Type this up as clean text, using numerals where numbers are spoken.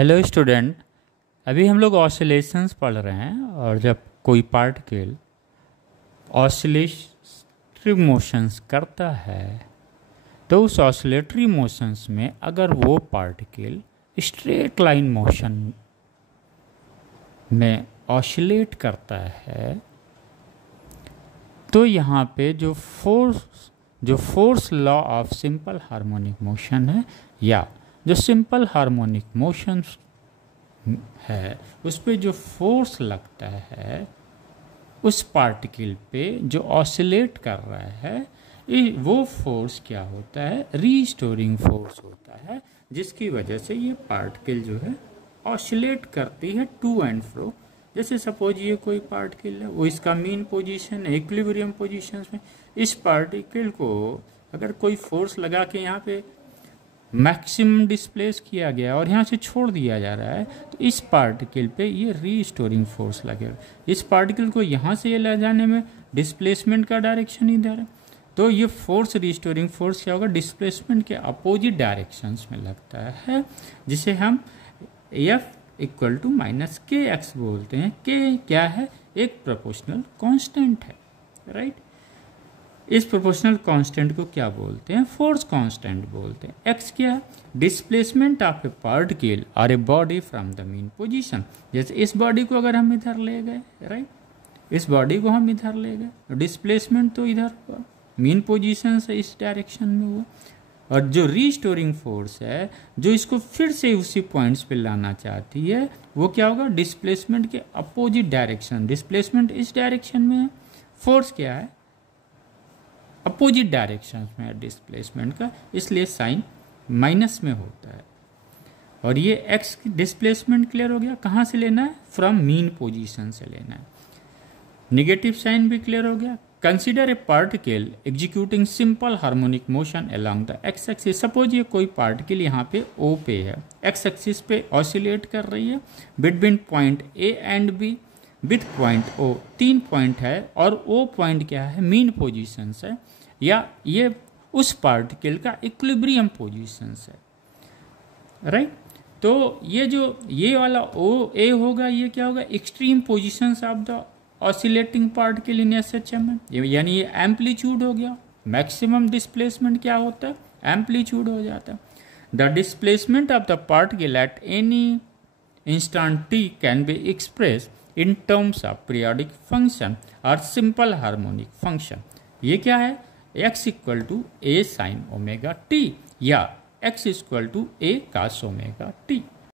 Hello student. अभी हम लोग ऑसिलेशंस पढ़ रहे हैं और जब कोई पार्टिकल ऑसिलेटरी मोशंस करता है तो उस ऑसिलेटरी मोशंस में अगर वो पार्टिकल स्ट्रेट लाइन मोशन में ऑसिलेट करता है तो यहाँ पे जो force law of simple harmonic motion है या जो सिंपल हार्मोनिक मोशन है उस पे जो फोर्स लगता है उस पार्टिकल पे जो ऑसिलेट कर रहा है वो फोर्स क्या होता है, रीस्टोरिंग फोर्स होता है, जिसकी वजह से ये पार्टिकल जो है ऑसिलेट करती है टू एंड फ्रो। जैसे सपोज ये कोई पार्टिकल है, वो इसका मीन पोजीशन है इक्विलिब्रियम पोजीशंस में, इस पार्टिकल को अगर कोई फोर्स लगा के यहाँ पे मैक्सिमम डिस्प्लेस किया गया और यहाँ से छोड़ दिया जा रहा है तो इस पार्टिकल पे ये रीस्टोरिंग फोर्स लगेगा। इस पार्टिकल को यहाँ से ले जाने में डिस्प्लेसमेंट का डायरेक्शन इधर है, तो ये फोर्स रीस्टोरिंग फोर्स क्या होगा, डिस्प्लेसमेंट के अपोजिट डायरेक्शंस में लगता है, जिसे हम F इक्वल टू माइनस के एक्स बोलते हैं। के क्या है, एक प्रोपोर्शनल कांस्टेंट है, राइट। इस प्रोपोर्शनल कांस्टेंट को क्या बोलते हैं, फोर्स कांस्टेंट बोलते हैं। एक्स क्या है, डिस्प्लेसमेंट ऑफ ए पार्टिकल और a body from the mean position. जैसे इस बॉडी को अगर हम इधर ले गए, राइट, इस बॉडी को हम इधर ले गए, डिस्प्लेसमेंट तो इधर हुआ, मीन पोजीशन से इस डायरेक्शन में हुआ, और जो रीस्टोरिंग फोर्स है जो इसको फिर से उसी पॉइंट्स पे लाना चाहती है वो क्या होगा, डिस्प्लेसमेंट के अपोजिट डायरेक्शन। डिस्प्लेसमेंट इस डायरेक्शन में है, फोर्स क्या है, अपोजिट डायरेक्शन में है डिस्प्लेसमेंट का, इसलिए साइन माइनस में होता है। और ये एक्स की डिस्प्लेसमेंट क्लियर हो गया, कहाँ से लेना है, फ्रॉम मीन पोजीशन से लेना है। नेगेटिव साइन भी क्लियर हो गया। Consider a particle executing simple harmonic motion along the x axis. Suppose ये कोई पार्टिकल यहाँ पे ओ पे है, एक्स एक्सिस पे ऑसिलेट कर रही है between point A and B with point O. 3 point है और ओ पॉइंट क्या है, मीन पोजीशन है, या ये उस पार्टिकल का इक्विलिब्रियम पोजीशन है, राइट। तो ये वाला ओ ए होगा, ये क्या होगा, extreme positions of the oscillating particle in SHM, यानी ये एम्पलीट्यूड हो गया। मैक्सिमम डिस्प्लेसमेंट क्या होता है, एम्पलीट्यूड हो जाता है। The displacement of the particle at any instant t can be express in terms of periodic function और सिंपल हार्मोनिक फंक्शन। ये क्या है, x equal to A sine omega t या x equal to A cos omega T.